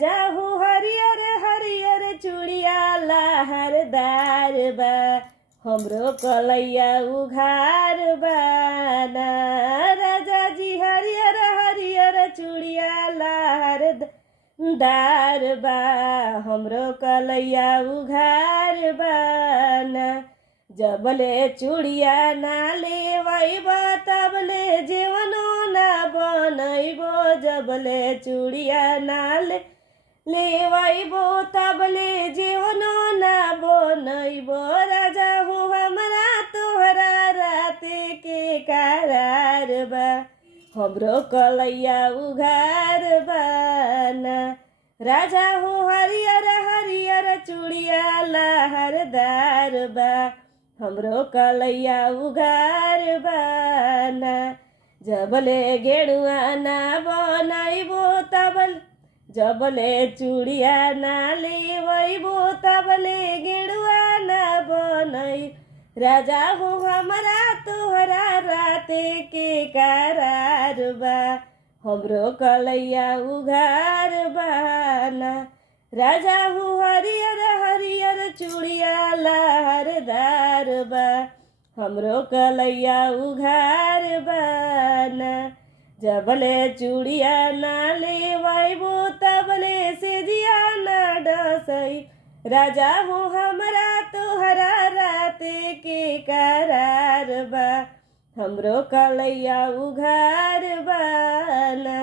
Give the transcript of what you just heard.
राजा हो हरियर हरियर चूड़िया लहरदार बा हमरो कलैया उघार बाना। राजा जी हरियर हरियर चूड़िया लहरदार बा हमरो कलैया उघार बाना। जबले चूड़िया ना लेवैब तबले जेवनो ना बनैबो। जबले चूड़िया ना लेवैबो तबले जेवनो ना बनैबो। राजा हो हमरा तोहरा राते के करार बा हमरो कलैया उघार बाना। राजा हो हरियर हरियर चूड़िया लहरदार बा हमरो कलैया उघार बाना। जबले गेड़ुआ ना बनैबो तबले जबले चूड़िया ना लेवैबो तबले गेड़ुआ ना बनई। राजा हो हमरा तोहरा राते के करार बा हमरो कलैया उघार बाना। राजा हो हरियर हरियर चूड़िया लहरदार बा हमरो कलैया उघार बाना। जबले चूड़िया ना लेवैबो तबले सेजिया ना डसई। राजा हो हमरा तोहरा राते के करार बा हमरो कलैया उघार बाना।